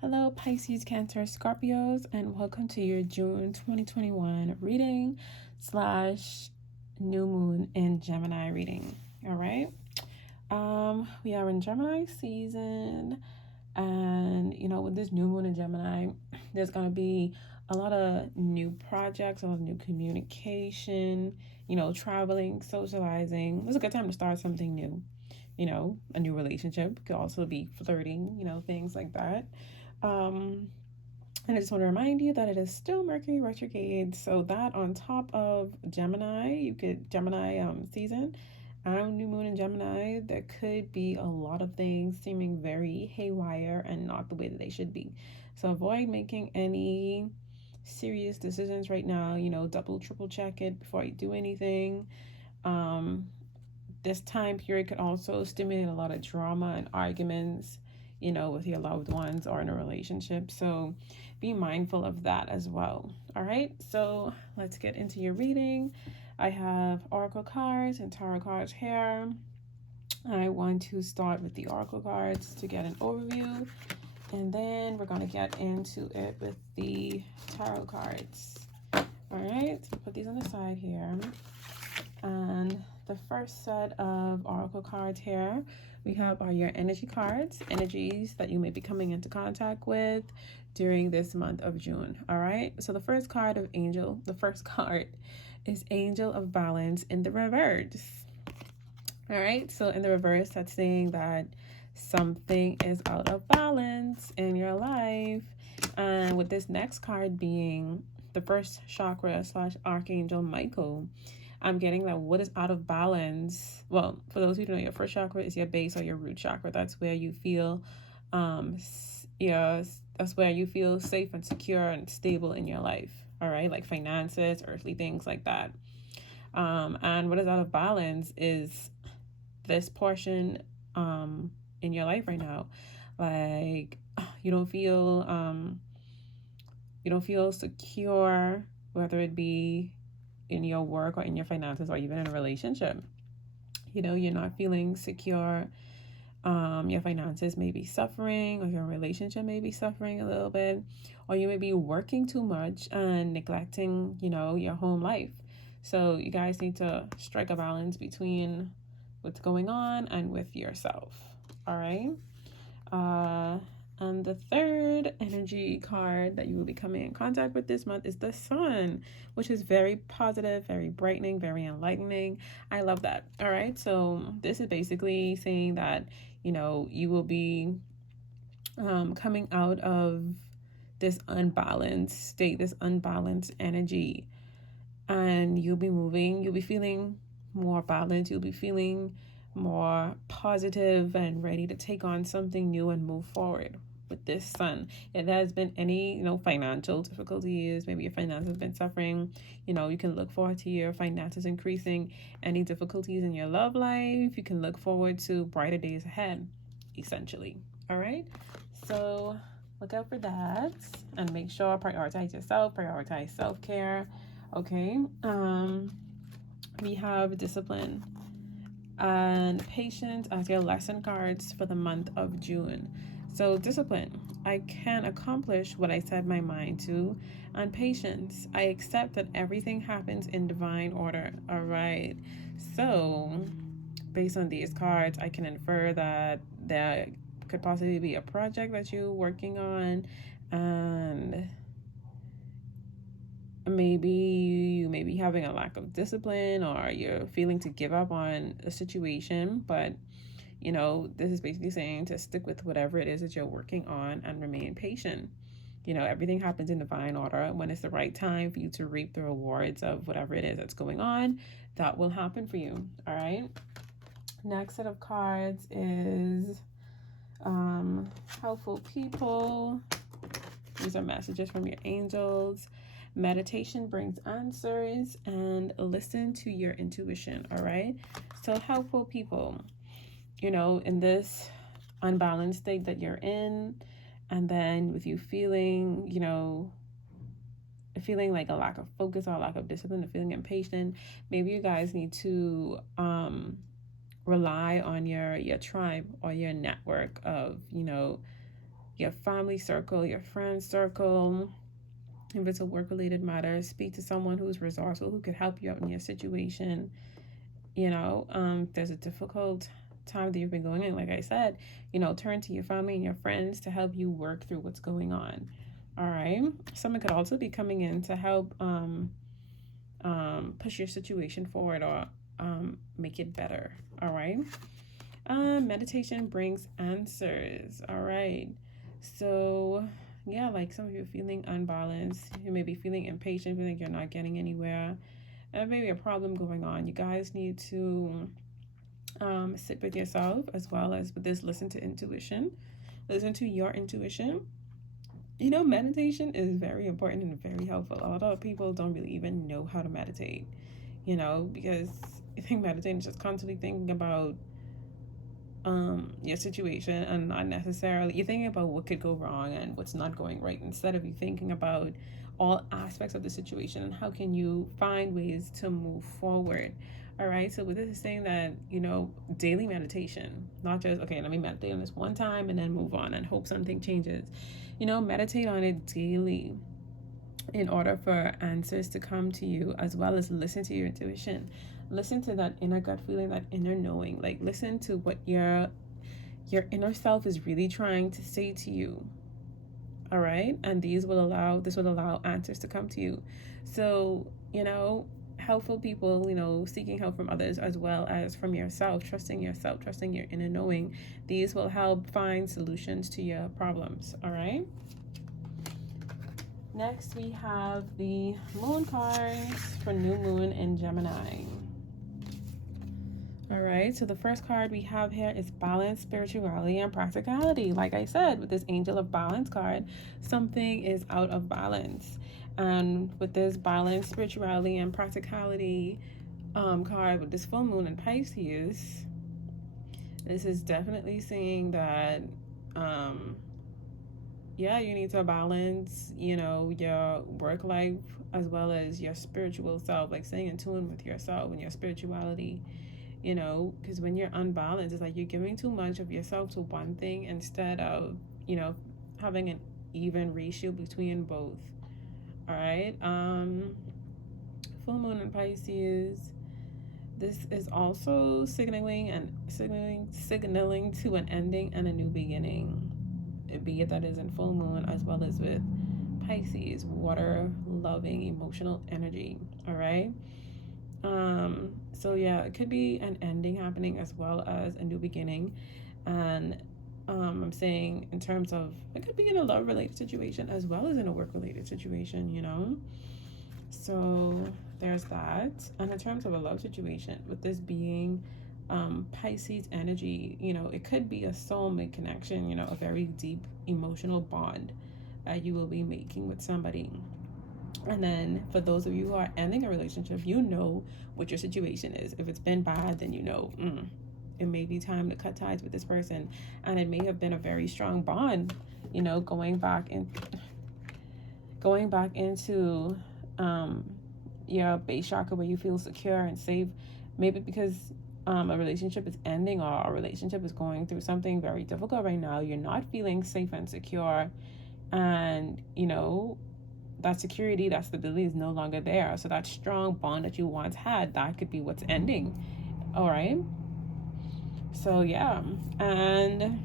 Hello, Pisces, Cancer, Scorpios, and welcome to your June 2021 reading / new moon in Gemini reading. All right. We are in Gemini season, and with this new moon in Gemini, there's gonna be a lot of new projects, a lot of new communication, traveling, socializing. It's a good time to start something new. A new relationship could also be flirting, things like that. Um, and I just want to remind you that it is still Mercury retrograde. So that on top of Gemini season, new moon in Gemini, there could be a lot of things seeming very haywire and not the way that they should be. So avoid making any serious decisions right now. Double, triple check it before you do anything. Um, this time period could also stimulate a lot of drama and arguments, with your loved ones or in a relationship. So be mindful of that as well. All right, so let's get into your reading. I have oracle cards and tarot cards here. I want to start with the oracle cards to get an overview, and then we're going to get into it with the tarot cards. All right, so put these on the side here. And the first set of oracle cards here we have are your energy cards, energies that you may be coming into contact with during this month of June. All right, so the first card is Angel of Balance in the reverse. All right, so in the reverse, that's saying that something is out of balance in your life. And with this next card being the first chakra / Archangel Michael, I'm getting that what is out of balance. Well, for those who don't know, your first chakra is your base or your root chakra. That's where you feel, that's where you feel safe and secure and stable in your life. All right, like finances, earthly things like that. And what is out of balance is this portion in your life right now. Like you don't feel secure, whether it be in your work or in your finances or even in a relationship. You're not feeling secure. Your finances may be suffering, or your relationship may be suffering a little bit, or you may be working too much and neglecting, your home life. So you guys need to strike a balance between what's going on and with yourself. All right. And the third energy card that you will be coming in contact with this month is the Sun, which is very positive, very brightening, very enlightening. I love that. All right. So this is basically saying that, you will be coming out of this unbalanced state, this unbalanced energy, and you'll be feeling more balanced. You'll be feeling more positive and ready to take on something new and move forward with this Sun. If there has been any, financial difficulties, maybe your finances have been suffering, you can look forward to your finances increasing. Any difficulties in your love life, you can look forward to brighter days ahead, essentially. All right. So look out for that and make sure prioritize yourself, prioritize self-care. Okay. We have discipline and patience as your lesson cards for the month of June. So discipline, I can accomplish what I set my mind to. And patience, I accept that everything happens in divine order. All right. So based on these cards, I can infer that there could possibly be a project that you're working on, and maybe you may be having a lack of discipline, or you're feeling to give up on a situation. But this is basically saying to stick with whatever it is that you're working on and remain patient. Everything happens in divine order. When it's the right time for you to reap the rewards of whatever it is that's going on, that will happen for you. All right. Next set of cards is helpful people. These are messages from your angels. Meditation brings answers, and listen to your intuition. All right. So helpful people, in this unbalanced state that you're in, and then with you feeling, feeling like a lack of focus or a lack of discipline, feeling impatient, maybe you guys need to rely on your tribe or your network of your family circle, your friend circle. If it's a work-related matter, speak to someone who's resourceful, who could help you out in your situation. There's a difficult time that you've been going in, like I said, turn to your family and your friends to help you work through what's going on. All right. Someone could also be coming in to help push your situation forward or make it better. All right. Meditation brings answers. All right. So yeah, like some of you feeling unbalanced, you may be feeling impatient, feeling you're not getting anywhere. There may be a problem going on. You guys need to sit with yourself, as well as with this, listen to intuition. Listen to your intuition. Meditation is very important and very helpful. A lot of people don't really even know how to meditate, because I think meditating is just constantly thinking about your situation, and not necessarily you're thinking about what could go wrong and what's not going right, instead of you thinking about all aspects of the situation and how can you find ways to move forward. All right, so with this is saying that daily meditation, not just okay, let me meditate on this one time and then move on and hope something changes. Meditate on it daily in order for answers to come to you, as well as listen to your intuition. Listen to that inner gut feeling, that inner knowing. Like, listen to what your inner self is really trying to say to you. All right, and this will allow answers to come to you. So helpful people, seeking help from others as well as from yourself, trusting your inner knowing. These will help find solutions to your problems. All right. Next, we have the moon cards for new moon in Gemini. All right, so the first card we have here is balance, spirituality, and practicality. Like I said, with this angel of balance card, something is out of balance. And with this balance, spirituality, and practicality card, with this full moon in Pisces, this is definitely saying that you need to balance, your work life as well as your spiritual self, like staying in tune with yourself and your spirituality, because when you're unbalanced, it's like you're giving too much of yourself to one thing instead of, having an even ratio between both. All right. Full moon in Pisces. This is also signaling to an ending and a new beginning. Be it that is in full moon, as well as with Pisces, water, loving, emotional energy. All right. So yeah, it could be an ending happening as well as a new beginning. And I'm saying in terms of, it could be in a love related situation as well as in a work related situation, so there's that. And in terms of a love situation, with this being Pisces energy, it could be a soulmate connection, a very deep emotional bond that you will be making with somebody. And then for those of you who are ending a relationship, what your situation is. If it's been bad, then it may be time to cut ties with this person. And it may have been a very strong bond, going back into your base chakra, where you feel secure and safe. Maybe because a relationship is ending, or a relationship is going through something very difficult right now, you're not feeling safe and secure, and that security, that stability is no longer there. So that strong bond that you once had, that could be what's ending. All right. So yeah, and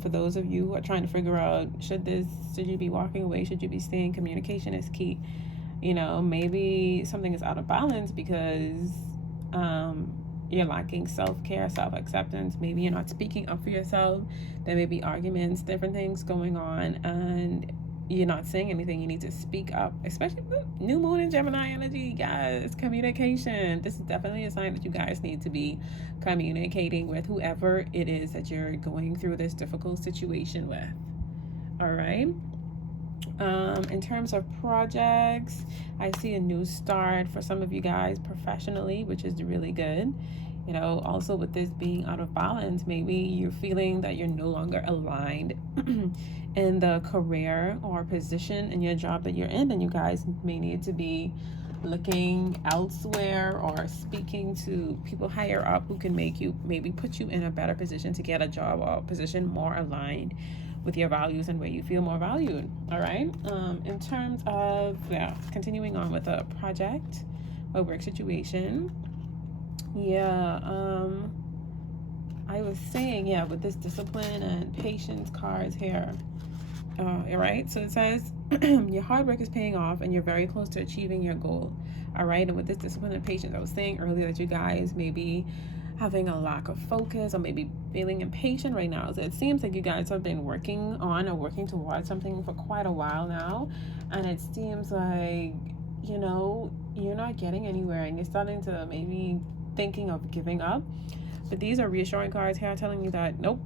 for those of you who are trying to figure out, should you be walking away, should you be staying, communication is key. Maybe something is out of balance because you're lacking self-care, self-acceptance. Maybe you're not speaking up for yourself. There may be arguments, different things going on, and you're not saying anything. You need to speak up, especially the new moon in Gemini energy, guys. Communication. This is definitely a sign that you guys need to be communicating with whoever it is that you're going through this difficult situation with. All right. In terms of projects, I see a new start for some of you guys professionally, which is really good. Also with this being out of balance, maybe you're feeling that you're no longer aligned in the career or position in your job that you're in, and you guys may need to be looking elsewhere or speaking to people higher up who can make you, maybe put you in a better position to get a job or a position more aligned with your values and where you feel more valued. All right. In terms of, continuing on with a project or work situation. I was saying, with this discipline and patience cards here. Right. So it says your hard work is paying off and you're very close to achieving your goal. All right. And with this discipline and patience, I was saying earlier that you guys may be having a lack of focus or maybe feeling impatient right now. So it seems like you guys have been working on or working towards something for quite a while now. And it seems like, you're not getting anywhere and you're starting to maybe thinking of giving up. But these are reassuring cards here telling you that, nope,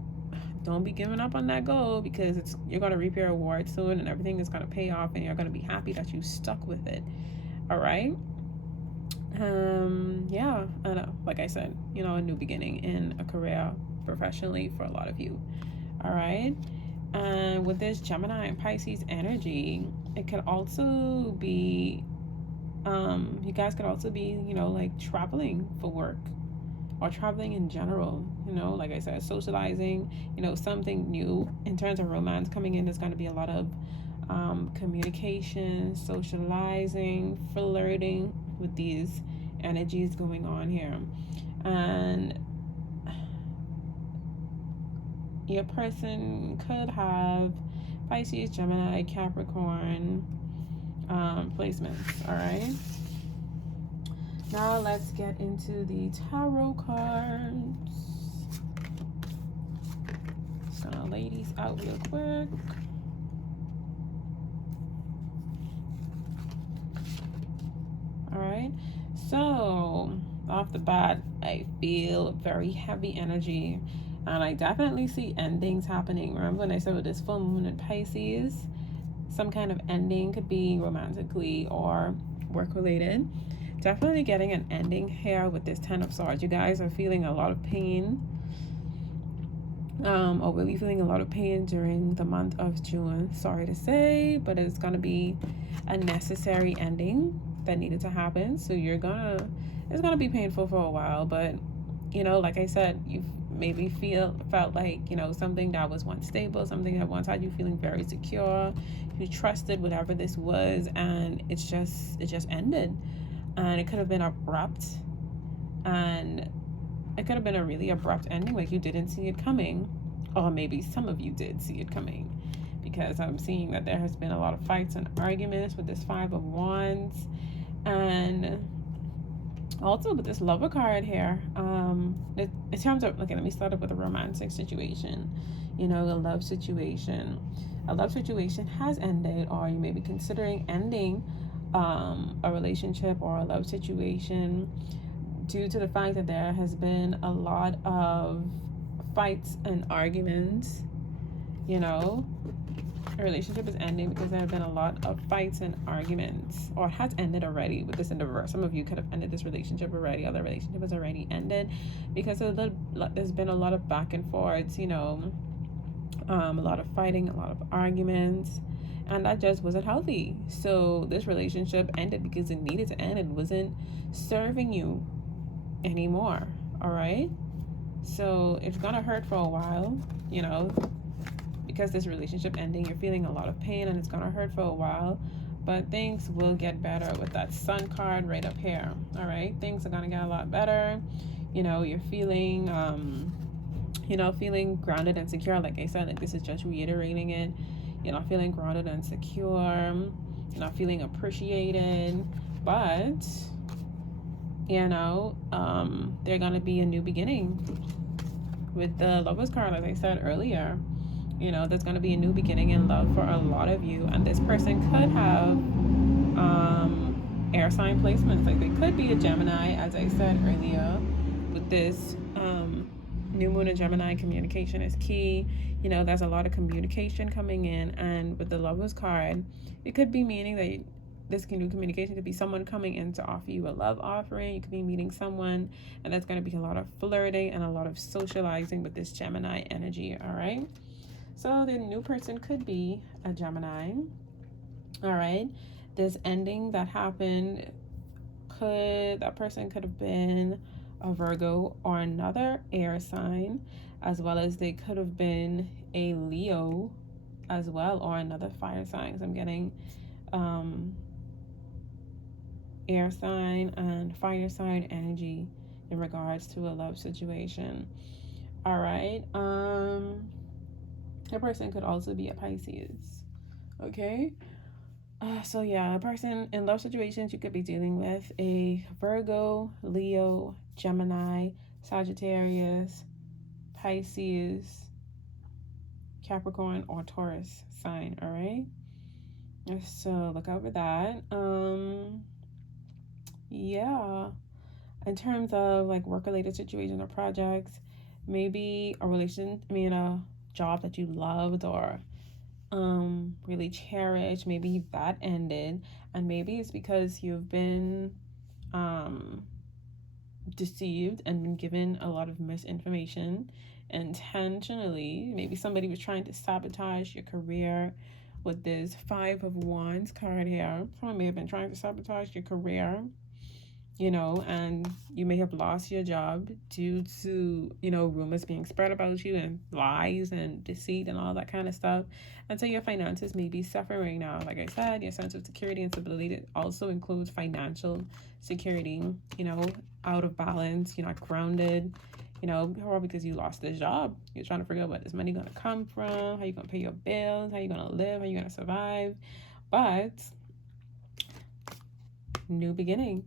don't be giving up on that goal, because you're going to reap your reward soon and everything is going to pay off and you're going to be happy that you stuck with it. All right. I know, like I said, a new beginning in a career professionally for a lot of you. All right. And with this Gemini and Pisces energy, it could also be, you guys could also be, like traveling for work or traveling in general, like I said, socializing, something new. In terms of romance coming in, there's going to be a lot of communication, socializing, flirting with these energies going on here. And your person could have Pisces, Gemini, Capricorn placements. All right. Now let's get into the tarot cards. Just gonna lay these out real quick. All right. So off the bat, I feel very heavy energy, and I definitely see endings happening. Remember when I said with this full moon in Pisces, some kind of ending could be romantically or work related. Definitely getting an ending here with this 10 of Swords. You guys are feeling a lot of pain, or will be feeling a lot of pain during the month of June. Sorry to say, but it's gonna be a necessary ending that needed to happen. So it's gonna be painful for a while, but like I said, you maybe felt like something that was once stable, something that once had you feeling very secure, you trusted whatever this was, and it just ended. And it could have been abrupt, and it could have been a really abrupt ending, like you didn't see it coming, or maybe some of you did see it coming, because I'm seeing that there has been a lot of fights and arguments with this 5 of Wands. And also with this Lover card here, in terms of, okay, let me start up with a romantic situation. The love situation. A love situation has ended, or you may be considering ending a relationship or a love situation due to the fact that there has been a lot of fights and arguments. A relationship is ending because there have been a lot of fights and arguments, or has ended already with this in the reverse. Some of you could have ended this relationship already, or the relationship has already ended because there's been a lot of back and forths, a lot of fighting, a lot of arguments, and that just wasn't healthy. So this relationship ended because it needed to end. It wasn't serving you anymore. All right. So it's gonna hurt for a while, because this relationship ending, you're feeling a lot of pain and it's gonna hurt for a while, but things will get better with that Sun card right up here. All right, things are gonna get a lot better. You're feeling feeling grounded and secure. Like I said, like this is just reiterating it. You're not feeling grounded and secure, you're not feeling appreciated, but they're gonna be a new beginning with the Lovers card. As I said earlier, there's going to be a new beginning in love for a lot of you, and this person could have air sign placements. Like they could be a Gemini, as I said earlier. With this new moon in Gemini, communication is key. There's a lot of communication coming in, and with the Lovers card, it could be meaning that this new communication could be someone coming in to offer you a love offering. You could be meeting someone, and there's going to be a lot of flirting and a lot of socializing with this Gemini energy. All right. So the new person could be a Gemini. All right. This ending that happened that person could have been a Virgo or another air sign, as well as they could have been a Leo as well, or another fire sign. So I'm getting air sign and fire sign energy in regards to a love situation. All right. A person could also be a Pisces. Okay. So yeah, a person in love situations, you could be dealing with a Virgo, Leo, Gemini, Sagittarius, Pisces, Capricorn, or Taurus sign. All right. So look out for that. Yeah. In terms of like work-related situations or projects, maybe a job that you loved or really cherished, maybe that ended, and maybe it's because you've been deceived and been given a lot of misinformation intentionally. Maybe somebody was trying to sabotage your career with this Five of Wands card here. Someone may have been trying to sabotage your career, and you may have lost your job due to, rumors being spread about you and lies and deceit and all that kind of stuff. And so your finances may be suffering now. Like I said, your sense of security and stability also includes financial security, out of balance, you're not grounded, probably because you lost this job. You're trying to figure out where this money going to come from, how you going to pay your bills, how you going to live, how you going to survive. But new beginning.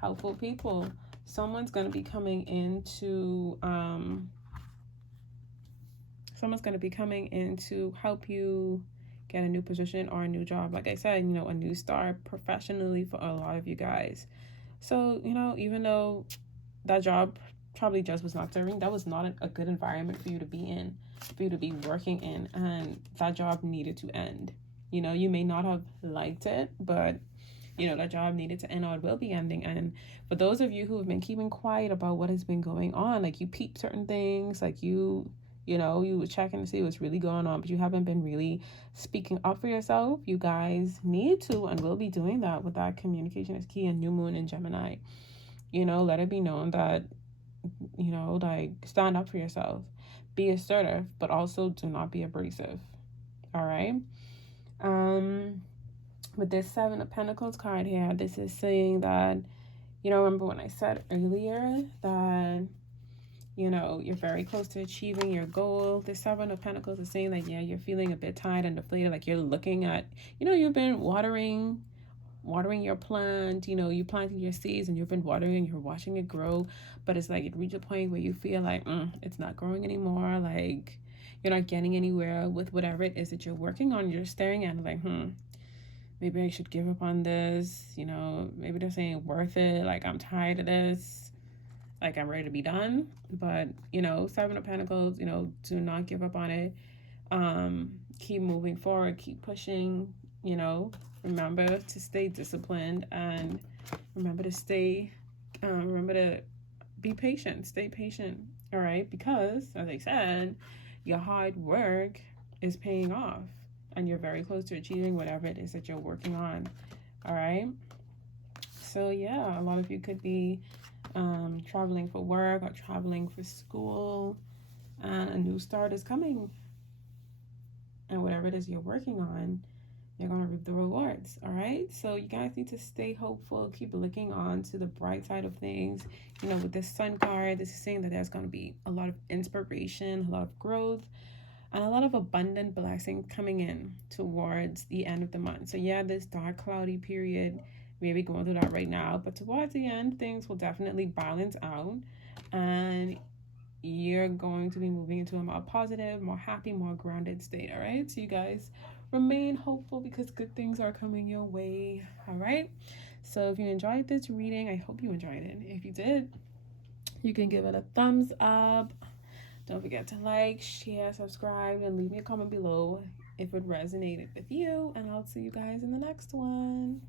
Helpful people. Someone's going to be coming in to help you get a new position or a new job. Like I said, a new start professionally for a lot of you guys. So, even though that job probably just was not serving, that was not a good environment for you to be in, for you to be working in, and that job needed to end. You may not have liked it, but that job needed to end, or it will be ending. And for those of you who have been keeping quiet about what has been going on, like you peep certain things, like you were checking to see what's really going on, but you haven't been really speaking up for yourself, you guys need to and will be doing that with that communication is key and new moon in Gemini. Let it be known that, like stand up for yourself, be assertive, but also do not be abrasive. All right. With this Seven of Pentacles card here, this is saying that, remember when I said earlier that, you're very close to achieving your goal. The Seven of Pentacles is saying that, yeah, you're feeling a bit tired and deflated. Like you're looking at, you've been watering your plant, you planted your seeds and you've been watering and you're watching it grow. But it's like it reached a point where you feel like it's not growing anymore. Like you're not getting anywhere with whatever it is that you're working on. You're staring at it like, maybe I should give up on this, maybe they're saying worth it, like I'm tired of this, like I'm ready to be done. But, Seven of Pentacles, do not give up on it. Keep moving forward, keep pushing, remember to stay disciplined and remember to be patient, stay patient, all right? Because, as I said, your hard work is paying off. And you're very close to achieving whatever it is that you're working on. All right. So yeah, a lot of you could be traveling for work or traveling for school, and a new start is coming. And whatever it is you're working on, you're going to reap the rewards. All right. So you guys need to stay hopeful, keep looking on to the bright side of things. With this Sun card, this is saying that there's going to be a lot of inspiration, a lot of growth, and a lot of abundant blessings coming in towards the end of the month. So yeah, this dark cloudy period, maybe going through that right now, but towards the end, things will definitely balance out and you're going to be moving into a more positive, more happy, more grounded state. All right. So you guys remain hopeful because good things are coming your way. All right. So if you enjoyed this reading, I hope you enjoyed it. If you did, you can give it a thumbs up. Don't forget to like, share, subscribe, and leave me a comment below if it resonated with you. And I'll see you guys in the next one.